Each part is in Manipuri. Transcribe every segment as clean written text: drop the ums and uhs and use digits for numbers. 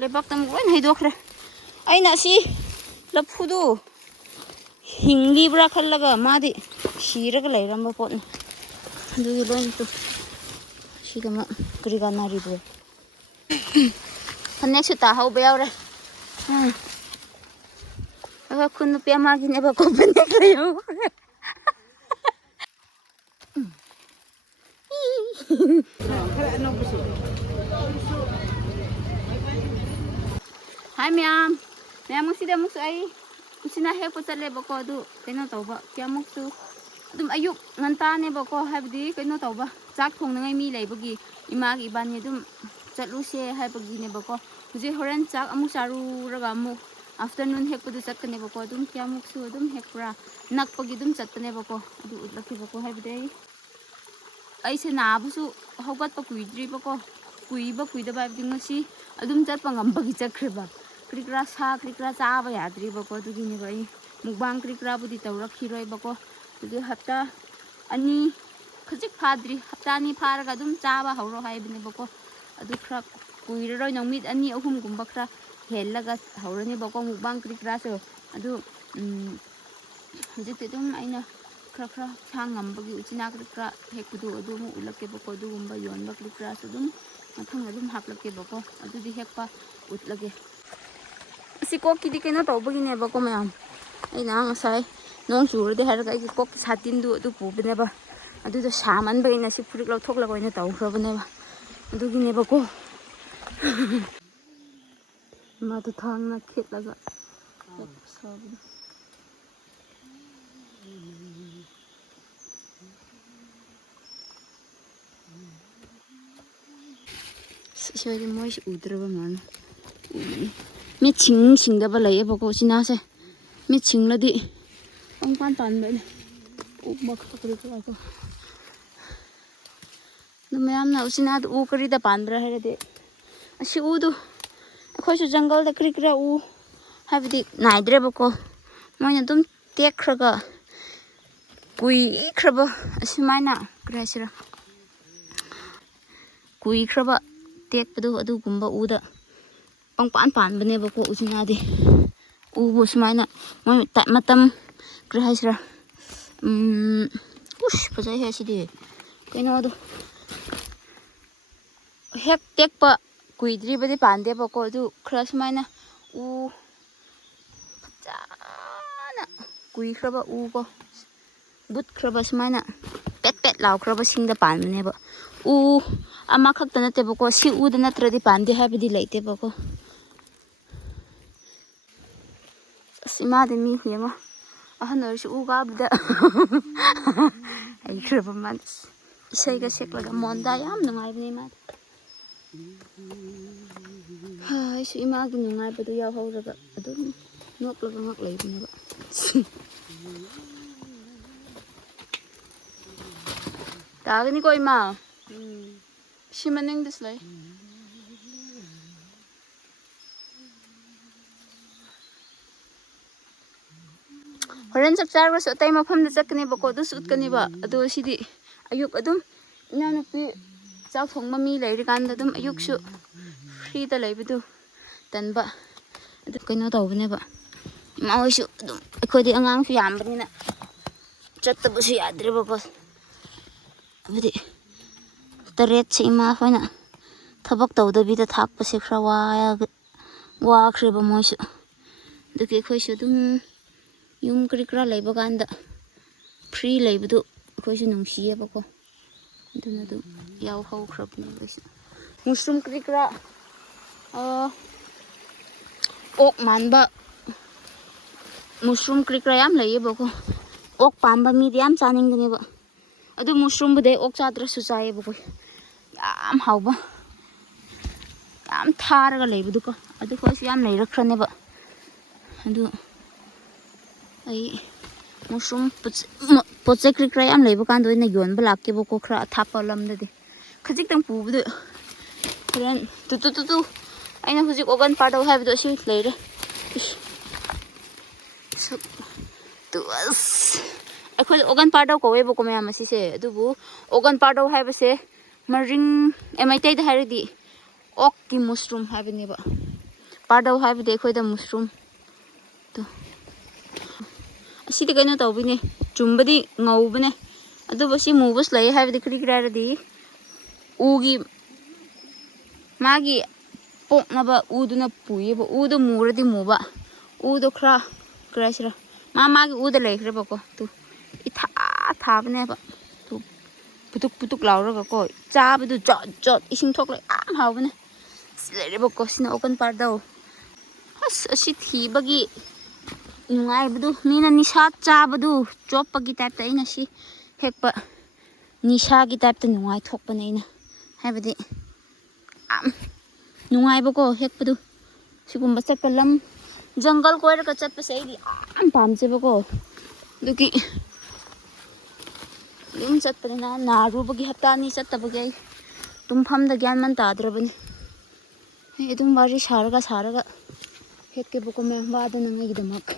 लेबाक तम गोइन हैदोखरे अइना सी लफुदु हिंगलीब्रा खल्लगा मादि सिरगा लैरंबा पोटने अदुगी लोइन तु सिदमा करि गानारिबो फनेक सु ताहौबा यावरे अगा खुन नुपि अमागिनेबा को फनेक लैयो Hi ma'am. Ma'am sida muk ai usina he ko chale ba ko du keno tawba kya muk su dum ayuk nganta ne ba ko habdi keno tawba chak thong ngai mi leibagi ima gi bani dum chatlu se habagi ne ba ko je horan chak amu saru raga mu afternoon hek pudu chak ne ba ko dum kya muk su dum hek pra nak pagi dum chat ne ba ko du utlaki ba ko habdi ai se na bu su hogat pa kuidri ba ko kuiba kuida ba ding si adum chat pa ngam bagi chakre ba krikra sa krikra chaba yadri ba ko dugi ne bai mukbang krikra budi tawrakhi roi ba ko dugi hapta ani khajik phadri hapta ni pharaga dum chaba hawro hai bine ba ko adu khra kuira roi nomit ani ahum gumba khra hellaga hawrani ba ko mukbang krikra so adu hojite dum aina khra khra sangam bagi uchina krikra hekudu adu mu ulake ba ko du gumba yon ba krikra so dum mathang adum haklake ba ko adu di hekpa utlage si kok ki di keno tawbagi ne ba ko mayam ai na ngasai nong chur de har ga ki kok satin du adu pu bene ba adu da saman ba ina si furik lau thok la ko ina taw khra bene ba adu gi ne ba ko ma tu tangna khet la ga sabu si de moi udra ba man mi ching da ba lai ba ko sina se mi ching la di ong pan tan ba ne uk ba kha kri ka ko no mayam na usina du u kri da pan bra hera de asi u du khoi su jungle da kri kra u ha bi di nai dre ba ko moi na dum tek khra ga kui khra ba asi mai na kra sira kui khra ba tek padu adu gumba u da ong pan pan bane ba ko usina de u bu smai na moi ta matam kra sira ush pajai he si de kaino do hek tek pa kuidri ba de pan de ba ko du khra smai na u chana kui khra ba u ko but khra ba smai na pet pet law khra ba sing da pan ne ba u ama khak ta na te ba ko si u da na tra di pan de ha bi di leite ba ko sima de mi hema ahan or su u ga bda ai khra ba man isai ga sek laga monda yam nungai bne ma ha su ima gi nungai ba du ya ho raga adum nok laga ngak lei bne ba ta ga ni ko ima simaneng des lai horan chak char wa so tai ma pham da chakne ba ko du sut kani ba adu sidi ayuk adum ina na pi chak thong ma mi lai ri kan da dum ayuk su free da lai bu tan ba adu kaino taw bne ba ma oi su dum ko di angang su yam bani na chat ta bu su yadre ba ko abdi taret se ma hoina thabak taw da bi da thak pa se khra wa khre ba mo su du ke khoi su dum yum kri kra lai ba kan da free lai bu du khoi su nung si ba ko du na du yaw ho khra ne ba su mushroom kri kra ok man ba mushroom kri kra yam lai ba ko ok pam ba mi yam chaning ne ba adu mushroom bu de ok chadra su chai ba ko yam hau ba yam thar ga lai bu du ko adu ko yam lai rakhra ne ba adu ai mushroom poche kri kra yam lai ba kan do na yon ba lak ke ba ko khra thapa lam da de khajik tang pu bu du ren tu aina hujik organ part of have do si lai re so tu as akhoi organ part of ko we ba ko ma si se adu bu organ part of have se maring emai tai da hari di ok ki mushroom have ne ba Pardau haibdi eikhoida mushroom. To. Asidi kaino tawbine. Chumbadi ngaubane. Aduba si mubus lai haibdi kri kraradi. Ugi magi pok naba uduna puye ba udu muradi muba. Udu kra krasira. Magi udu laikre ba ko. To. Itha thabane ba. To. Putuk laura ka ko. Chabadu jot ising thok lai am hawbane. Leiruba ko sina okan pardau. Asi thibagi nungai badu mina nisha chabadu chopagi type ta ina si hekpa nisha gi type ta nungai thokpa naina haibadi am nungai bako hekpadu sigumba chatpa lam jungle koira ka chatpa sai di am pamche bako duki lim chatpa na naru bagi hapta ni chatta bagi ai tumpham da gyan man tadrabani edum bari saraga hekke bako me wada nangai gidamak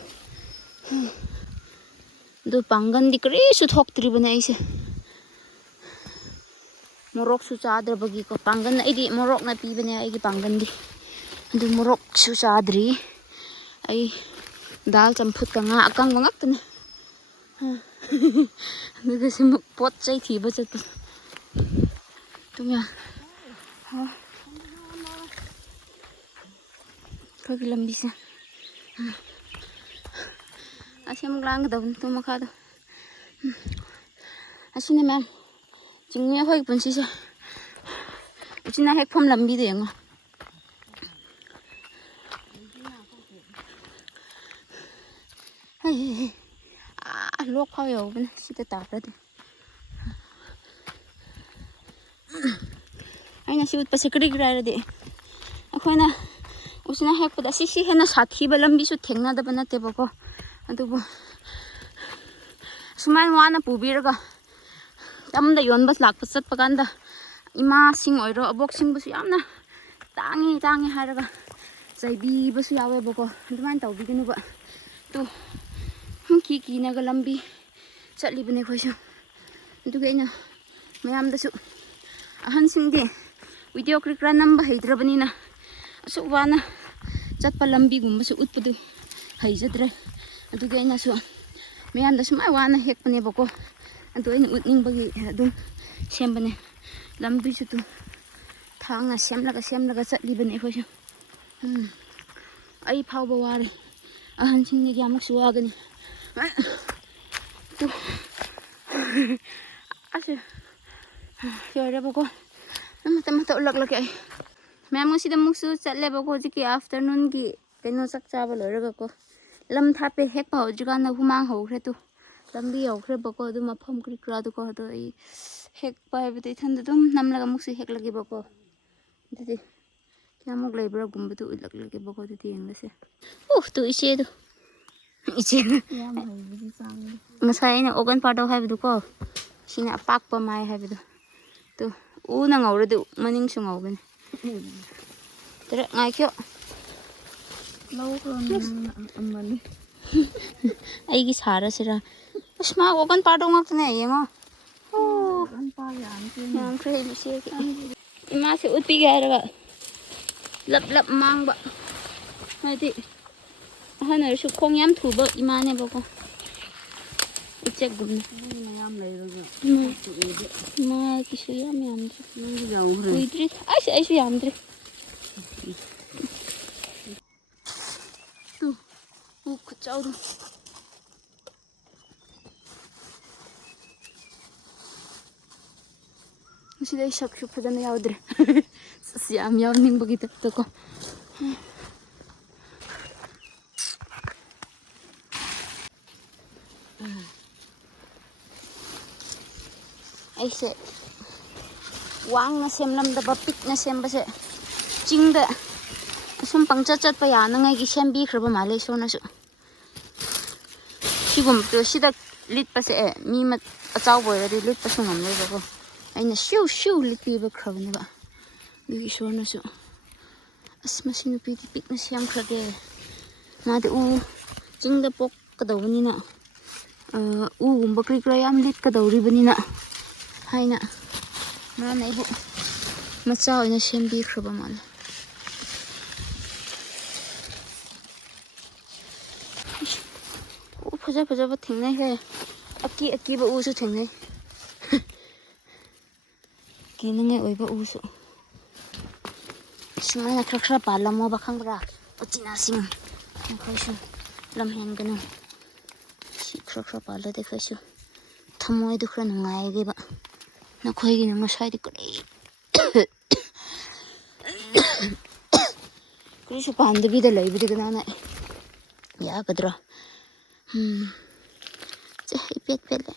do pangan di kri su thoktri bana ise morok su chadra bagi ko pangan idi morok na pi bane ai gi pangan di do morok su chadri ai dal champhut ka nga akang bangak tane nuga simuk pot chai thi ba chat tumya ha kagi lambi sa Asyam lang daw to makado. Asine ma'am. Jingme hoi punsi sa. Uchina hek phom lambi de ngo. Hey. Lok phao yo ben sita ta ra de. Aina si ut pasikri gra ra de. Eikhoina uchina hek pada si hena sathi ba lambi su thengna da bana te bako. Adubu sumain wana pubiraga tamda yonbas lakpa satpa kanda ima sing oiro abok sing basu yamna tangi haraga jaibi basu yawe bako duman tawbiganu ba to ki naga lambi chatli bane khoisu duga ina mayam dasu ahan singde video krikra namba heidrabanina asu wana chatpa lambi gumbasu utpadu haijadre aduga ina su mayam da sumai wana hekpane bako adu ina utning bagi adum sembane lambi su tu tangna semlaga chatli bane khoisu ai phawba ware ahan singni gyamuk suwagani tu asu yore bako mata ulak ai mayam sida muksu chatle bako jiki afternoon gi keno sak chaba loiraga ko lam thape hek pa hojigana humang hokre tu lambi hokre bako du mafam kri kra du ko do I hek pa hebde thanda dum namlaga muksu hek lagi bako didi kyamuk leibra gumbu tu ulak lagi bako du yenglase tu iche du iche yam haibudi sang masai na organ part of haibdu ko sina apak pa mai haibdu tu u na ngawre du maning su ngawben tere ngai kyo lâu hơn amani ai gi sara sira asma organ part of ngak ne yengo organ part yam kre bi se ima se utpi ga ra lap mang ba hadi hana su khong yam thu ba ima ne ba ko check gum mayam leiruba ma ki su yam jaw re uitri ai su yam dre tu ku chau du sida shak shu phadana yaudre yam ning bagi to ko aise wang na semlam da bapik na semba se chingda sum pangcha chat pa ya na ngai gi sembi khroba male so na su sigum to sida lit pa se mi ma achaw boy ri lit pa sungam le ba ko aina shiu lit pi ba khroba ni ba gi so na su asma sinu pi pik na sem khage na de u chingda pok ka dawni na u gumba kri kra yam lit ka dawri bani na haina na naibu macha oina sembi khroba mal ꯐꯖꯕ ꯊꯦꯡꯅꯩꯍꯦ ꯑꯀꯤꯕ ꯎꯁꯨ ꯊꯦꯡꯅꯩ ꯀꯤꯅꯤꯡꯉꯥꯏ ꯑꯣꯏꯕ ꯎꯁꯨ ꯁꯨꯃꯥꯏꯅ ꯈꯔ ꯄꯥꯜꯂꯝꯃꯣꯕ ꯈꯪꯕ꯭ꯔꯥ ꯎꯆꯤꯅꯥꯁꯤꯡ ꯅꯈꯣꯏꯁꯨ ꯂꯝ ꯍꯦꯟꯒꯅꯨ ꯁꯤꯈꯔ ꯄꯥꯜꯂꯗꯤ ꯑꯩꯈꯣꯏꯁꯨ ꯊꯃꯣꯏꯗꯨ ꯈꯔ ꯅꯨꯡꯉꯥꯏꯒꯦꯕ ꯅꯈꯣꯏꯒꯤꯅ ꯉꯁꯥꯏꯗꯤ 그리고 반대비도 레이브도 그나나 야 그들아 삐삐삐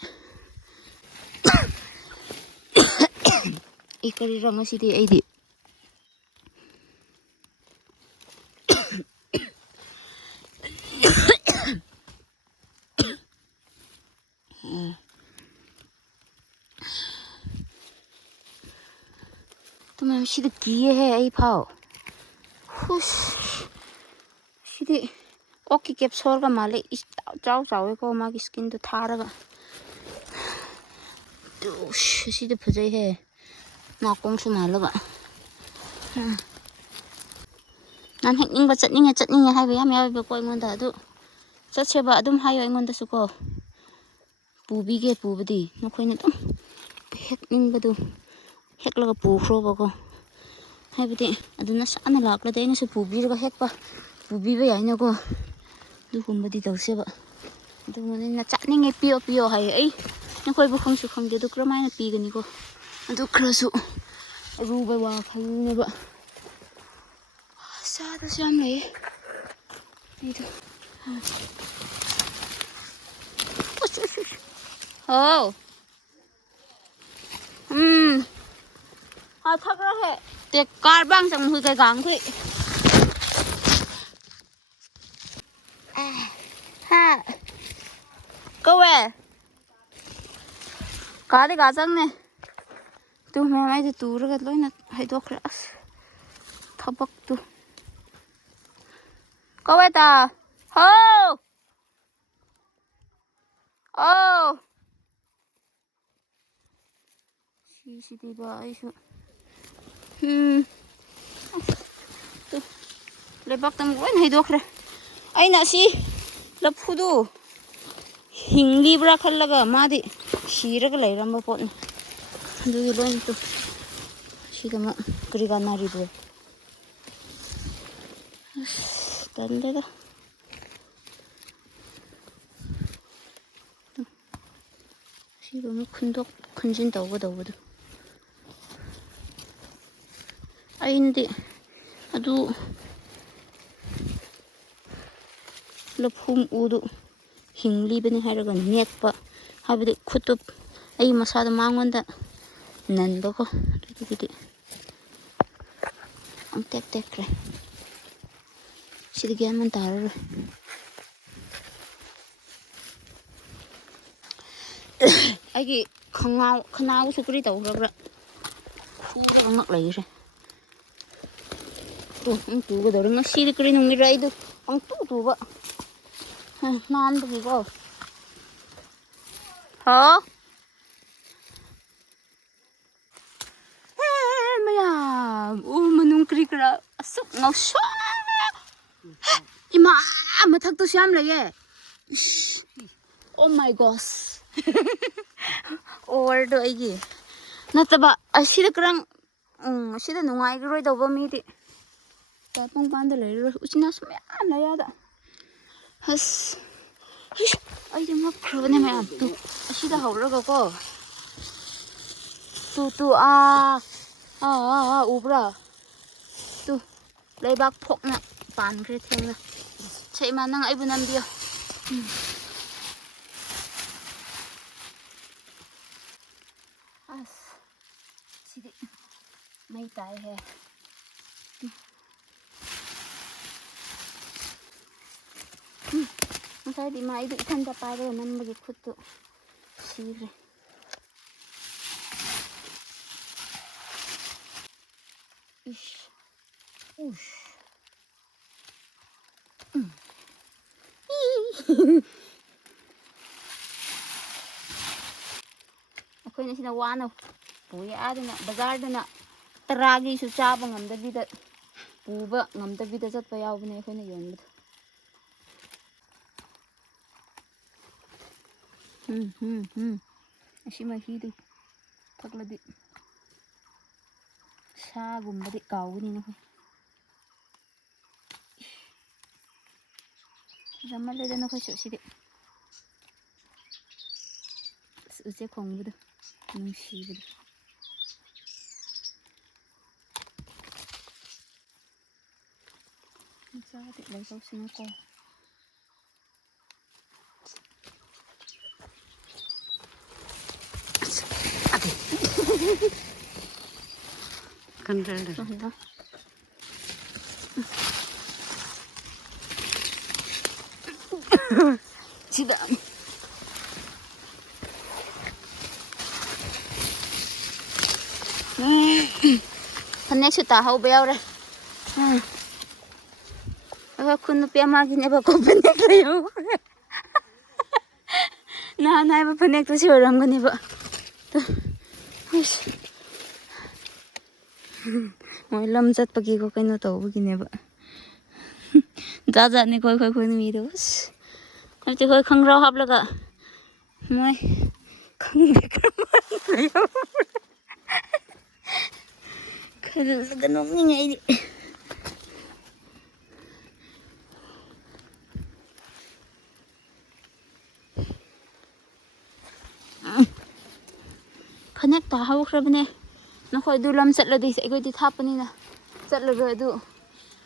이 거리랑 어시디 에이디 또 맘 시드 기해해 에이 파오 후스 시디 어깨 캡 소르가 말래 짜오짜오고 막 스킨도 타라가 또 시디 부재해 나 공수 말라가 난 행님과 쩌닝해 하이베 하면 하이베 거 이건다도 쩌체바 아둠 하여 이건다수고 부비게 부부디 너코이네 좀 행님과도 핵라가 부크로버고 하이베디 아두나 싸나 락라다 이나서 부비르가 핵바 부비베 야이나고 누군바디 더세바 누군나 쩌닝해 삐어 하이 에이 너코이부 콩수 콩게도 그러마이나 삐그니고 아두 그러수 루베와 칼네바 싸다시 함래 이도 어 thắc hệ tiệc car băng trong hư cái gắng thôi ha câu về cá đi cá răng này tu mẹ mày thì tu rồi lối nè hay đốt ra thắp bốc tu câu về ta hô ô xí đi bà ấy chứ lepak tam ko hay dok ra ay na si laphudu hingi bra khallaga madi shiraga leiram ba pot du loin tu sidama kriga nari do tandega sidama khundok khunjin tawbodu 아이는데 아주 러품 우도 힝리베네 하려고 넥바 하비데 쿠톱 아이 마사도 망원다 난버거 그리고 엉택택 그래 시드게 한번 다르르 아기 강아우서 그리다 오라그라 후방악 레이래 tuh tuh gue dorong nasi di kering ngira itu ang tuh pak nan begitu ha mayam menung kiri kira asuk ngau sha ima mathak tu siam lagi oh my gosh over do igi nataba asida kerang asida nungai giro itu bami di tapong panda leiruba uchina sumya na yada has ai de mak khrone me am tu asida hawraga ko tu ubra tu leibak phokna pan kre thengna chei ma nang ai bunam dio as sidi mai tai he Saya di mai itu ikan dapat ada nan bagi kutu sire. Ish, ush. Aku ini sih nawana, puya ada na bazar ada na teragi susah bang ngamda bida, puba ngamda bida zat payau bune aku ini yon bida. ꯑꯁꯤ ꯃꯍꯤꯗꯨ ꯊꯛꯂꯗꯤ ꯁꯥꯒꯨꯝꯕꯗꯤ ꯀꯥꯎꯒꯅꯤ ꯅꯈꯣꯏ ꯐꯖꯃꯜꯂꯦꯗ ꯅꯈꯣꯏꯁꯨ ꯁꯤꯗꯤ ꯎꯆꯦꯛ ꯈꯣꯡꯕꯗꯣ ꯅꯨꯡꯁꯤꯕꯗꯣ ꯃꯆꯥꯗꯤ ꯂꯩꯇꯧꯁꯤꯅꯀꯣ Kan sida Phane su ta hau beo re Aka khun nu pe ma gi ne ba ko phane le yo na na ba phane to si ram ga ni ba to moi lam chat pa gi ko kaino to bu gi ne ba ja ja ni koi koi ni mi do ai ti koi khang rao hap la ga moi khang be kar ma yo khal la ga no ni ngai Phanek ta hau khrabne na khoi du lam chatladi se goi ti thapani na chatlaga du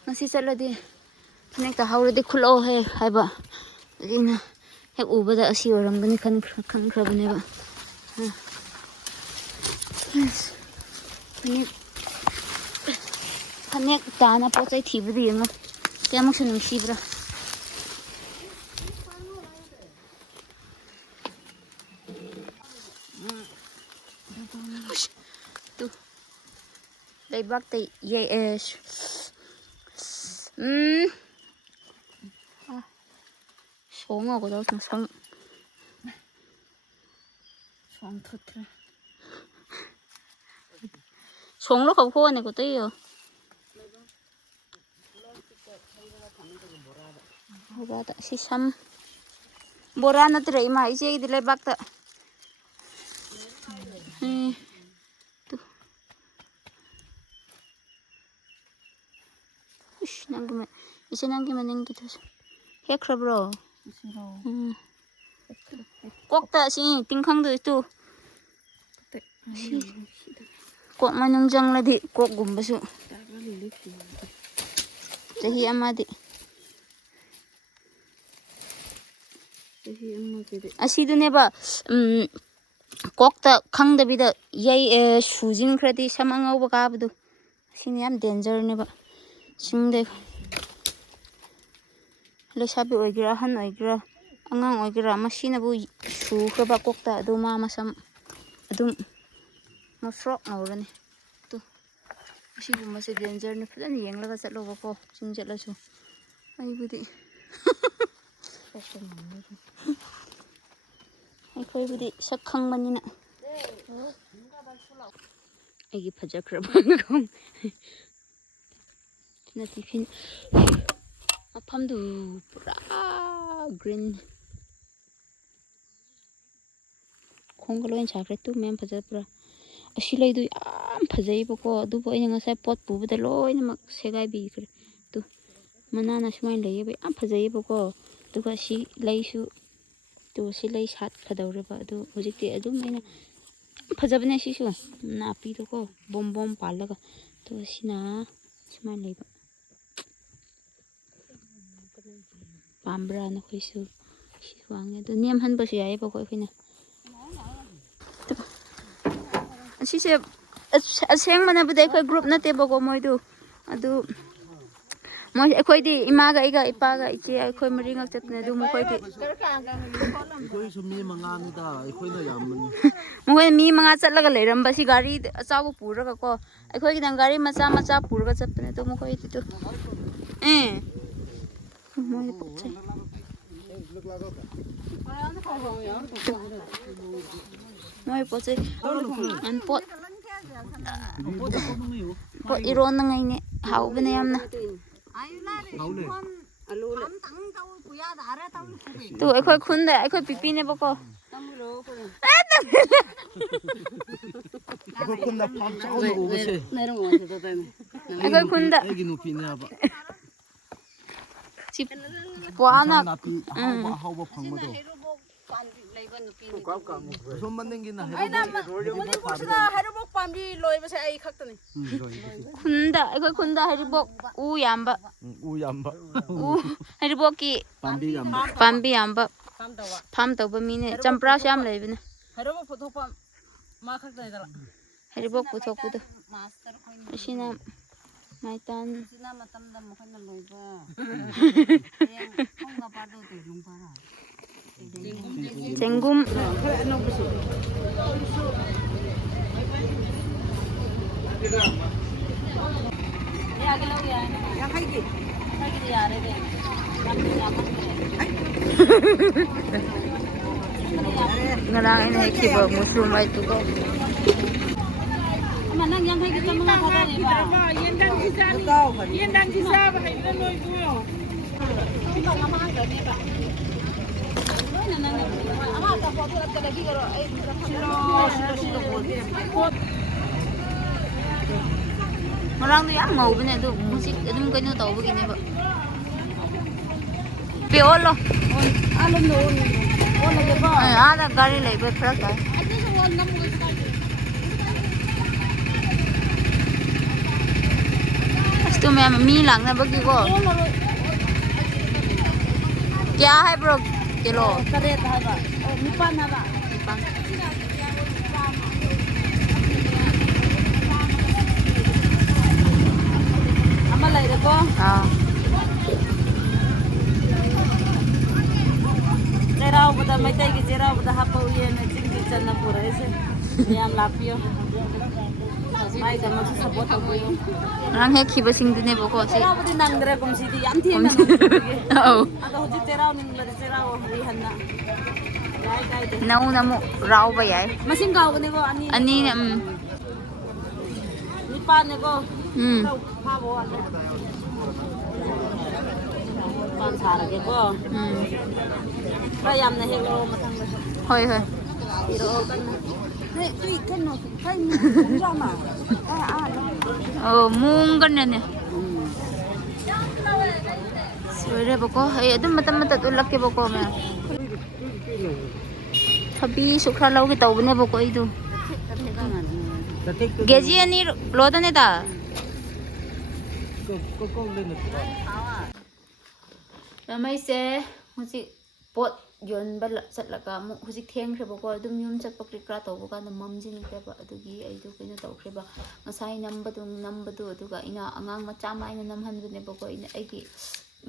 ngasi chatladi phanek ta hauradi khulo he haiba adina hek ubada asi oramgani khan khrabne ba phanek ta na po chai thibudi nga kemuk sunung sibra tu leibak te ye sống ở đó sang sang sống thật rồi sống nó không khô này của tôi rồi bora tak si sam bora na tray ma isi di lebak tak tu ish nang me isi nang maning gitu hek bro kok tak si tingkang tu itu kok manung jang ladi kok gumbasu jahi amadi asidune ba kok ta khangdabida yai sujin khradi samangau ba kabdu sini yam danger ne ba singde le sabi oigra han oigra angang oigra masina bu su khaba kok ta du ma masam adum mafrok ngawrani tu siguma se danger ne phadani yenglaga chatlo ba ko sing chatla su ai budi ꯑꯩꯈꯣꯏ ꯕꯨꯗꯤ ꯁꯛ ꯈꯪꯕꯅꯤꯅ ꯑꯩꯒꯤ ꯐꯖꯈ꯭ꯔꯕ ꯁꯤꯅ ꯇꯤꯐꯤꯟ ꯃꯐꯝꯗꯨ ꯄꯨꯔꯥ ꯒ꯭ꯔꯤꯟ ꯈꯣꯡꯒ ꯂꯣꯏꯅ ꯁꯥꯈ꯭ꯔꯦ ꯇꯨ ꯃꯌꯥꯝ ꯐꯖꯕ꯭ꯔꯥ ꯑꯁꯤ ꯂꯩꯗꯨ ꯌꯥꯝ ꯐꯖꯩꯕꯀꯣ ꯑꯗꯨꯕꯨ ꯑꯩꯅ ꯉꯁꯥꯏ ꯄꯣꯠ ꯄꯨꯕꯗ ꯂꯣꯏꯅꯃꯛ ꯁꯦꯒꯥꯏꯕꯤꯈ꯭ꯔꯦ ꯇꯨ ꯃꯅꯥꯅ ꯁꯨꯃꯥꯏꯅ ꯂꯩꯌꯦꯕ ꯌꯥꯝ ꯐꯖꯩꯌꯦꯕꯀꯣ ꯑꯗꯨꯒ ꯁꯤ ꯂꯩꯁꯨ ꯇꯨ ꯁꯤ ꯂꯩ ꯁꯥꯠꯀꯗꯧꯔꯦꯕ ꯑꯗꯨ ꯍꯧꯖꯤꯛꯇꯤ ꯑꯗꯨꯝ ꯑꯩꯅ ꯐꯖꯕꯅꯦ ꯁꯤꯁꯨ ꯅꯥꯄꯤꯗꯣꯀꯣ ꯕꯣꯝ ꯕꯣꯝ ꯄꯥꯜꯂꯒ ꯇꯨ ꯁꯤꯅ ꯁꯨꯃꯥꯏꯅ ꯂꯩꯕ ꯄꯥꯝꯕ꯭ꯔꯥ ꯅꯈꯣꯏꯁꯨ ꯁꯤ ꯋꯥꯡꯉꯦ ꯑꯗꯨ ꯅꯦꯝꯍꯟꯕꯁꯨ ꯌꯥꯏꯌꯦꯕꯀꯣ ꯑꯩꯈꯣꯏꯅ ꯑꯁꯤꯁꯦ ꯑꯁꯦꯡꯕꯅꯕꯨꯗꯤ ꯑꯩꯈꯣꯏ ꯒ꯭ꯔꯨꯞ ꯅꯠꯇꯦꯕꯀꯣ ꯃꯣꯏꯗꯨ ꯑꯗꯨ ꯃꯣꯏ ꯑꯩꯈꯣꯏꯗꯤ ꯏꯃꯥꯒ ꯑꯩꯒ ꯏꯄꯥꯒ ꯏꯆꯦ ꯑꯩꯈꯣꯏ ꯃꯔꯤꯉꯛ ꯆꯠꯄꯅꯦ ꯑꯗꯨ ꯃꯈꯣꯏꯗꯤ ꯑꯩꯈꯣꯏꯁꯨ ꯃꯤ ꯃꯉꯥꯅꯤꯗ ꯑꯩꯈꯣꯏꯅ ꯌꯥꯝꯕꯅꯤ ꯃꯈꯣꯏꯅ ꯃꯤ ꯃꯉꯥ ꯆꯠꯂꯒ ꯂꯩꯔꯝꯕ ꯁꯤ ꯒꯥꯔꯤ ꯑꯆꯧꯕ ꯄꯨꯔꯒ ꯀꯣ ꯑꯩꯈꯣꯏꯒꯤꯅ ꯒꯥꯔꯤ ꯃꯆꯥ ꯃꯆꯥ ꯄꯨꯔꯒ ꯆꯠꯄꯅꯦ ꯑꯗꯨ ꯃꯈꯣꯏꯗꯤ ꯇꯨ ꯃꯣꯏ ꯄꯣꯠꯆꯩ ꯃꯣꯏ ꯄꯣꯠꯆꯩ ꯄꯣꯠ ꯏꯔꯣꯟꯅꯉꯥꯏꯅꯦ ꯍꯥꯎꯕꯅꯦ ꯌꯥꯝꯅ ꯇꯨ ꯑꯩꯈꯣꯏ ꯈꯨꯟꯗ ꯑꯩꯈꯣꯏ ꯄꯤꯄꯤꯅꯦꯕꯀꯣ ꯑꯩꯈꯣꯏ ꯈꯨꯟꯗ ꯐꯥꯝ ꯆꯥꯎꯅ ꯎꯕꯁꯦ ꯑꯩꯈꯣꯏ ꯈꯨꯟꯗ ꯑꯩꯒꯤ ꯅꯨꯄꯤꯅꯦꯕ ꯄꯋꯥꯅ ꯅꯥꯄꯤ ꯑꯍꯥꯎꯕ ꯐꯪꯕꯗꯣ ꯁꯣꯝ ꯃꯅꯤꯡꯒꯤꯅ ꯃꯅꯤꯄꯨꯔꯁꯤꯗ ꯍꯩꯔꯨꯕꯣꯛ ꯄꯥꯝꯕꯤ ꯂꯣꯏꯕꯁꯦ ꯑꯩ ꯈꯛꯇꯅꯤ. ꯈꯨꯟꯗ ꯑꯩꯈꯣꯏ ꯈꯨꯟꯗ ꯍꯩꯔꯤꯕꯣꯛ ꯎ ꯌꯥꯝꯕ ꯎ ꯌꯥꯝꯕ ꯎ ꯍꯩꯔꯤꯕꯣꯛꯀꯤ ꯄꯥꯝꯕꯤ ꯌꯥꯝꯕ ꯐꯥꯝ ꯇꯧꯕ ꯃꯤꯅꯦ. ꯆꯝꯄ꯭ꯔꯥꯁꯨ ꯌꯥꯝ ꯂꯩꯕꯅꯦ. ꯍꯩꯔꯨꯕꯣꯛ ꯄꯨꯊꯣꯛꯄ ꯃꯥ ꯈꯛꯇꯅꯤꯗꯅ. ꯍꯩꯔꯤꯕꯣꯛ ꯄꯨꯊꯣꯛꯄꯗꯣ ꯑꯁꯤꯅ ꯃꯩꯇꯥꯟ ꯃꯇꯝꯗ ꯃꯈꯣꯏꯅ ꯂꯣꯏꯕ ꯆꯦꯡꯒꯨꯝ ngana ini hekiba mushroom ay tuko nang yanghai kita mga kadani ba yendang sisa ba haybina loy duyo ngorang tu yang ngau bene tu musik adum kaino tawbagine ba peolo alum no on lage ba ada gari leiba thara ka tu मैं मी लांगना बगी को क्या है ब्रो किलो करे धागा निपान हवा ama lai de ko jerau bada mai tai ki jerau bada hapa uyen ching ki channa pura ese yam lapio mai da mas support ko yo rang he khiba sing dine boko si jerau bada nangdre kom si di yam thien na oh ado hoji jerau ning la jerau ri hanna dai dai de nau namu rau ba yai masing gaw ne ko ani ne nipan ne ko ha bo pan sar ge ko ra yam na he lo matang da hoi hoi iro kan ne tui kan no kai ni ja ma oh mung kan ne sore boko ai adum matam mata tu lakke boko me thabi sukha lau ki tawbne boko idu geji ani lo da ne da ramai se musi pot yon bal chatlaga mu huji theng khre boko adum yum chat pakri kra tawba ka mamjin khre ba adugi ai du kina taw khre ba ngasai nambadu aduga ina angang macha ma ina namhan bune boko ina ai ki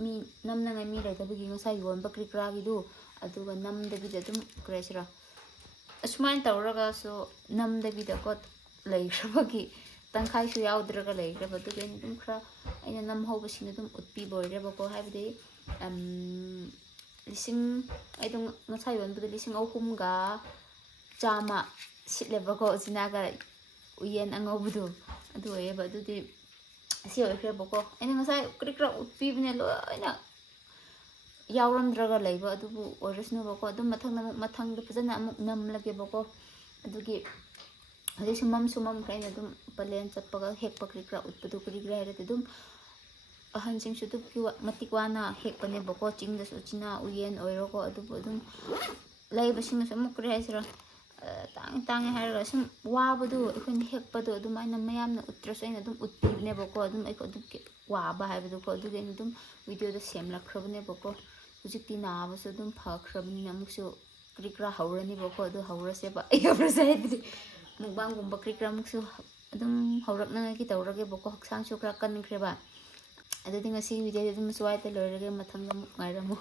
mi namna ngai mi lai tabagi ngasai yon pakri kra gi du aduga namdabi da dum kresra asmain tawraga so namdabi da ko lai khrabagi tangkhai su yaudраga lai khraba du gen dum khra aina nam hoba sing dum utpi boire bako haibde lising ai dum ngasai yon bu lising ahum ga chama sitle bako sinaga uyen angobudu adu eba du di si oi khre bako aina ngasai krikra utpi bne lo aina yauramdraga laiba adubu orisnu bako adum mathang da fajana amuk nam lage bako adugi adi sumam kaina dum palen chappaga hekpa krikra utpadu krikra herate dum ahan sing su ki matikwana hekpane bako chingda su china uyen oiroko adubu dum laiba sing su amuk kre haisra tang haira sum wabadu ikun hekpadu adum aina mayamna utrasu aina dum utpibne bako adum aiko adum waba haibadu ko adu gen dum video da semlakrabne bako hujikti nabasu dum phakrabni amuksu krikra haurani bako adu haurase ba ayabrase haibdi mukbang gumba krikra muksu adum haurakna ki tawrage bako haksang su kra kan kreba adu dinga si video dum suai te loirage mathang muk ngairamu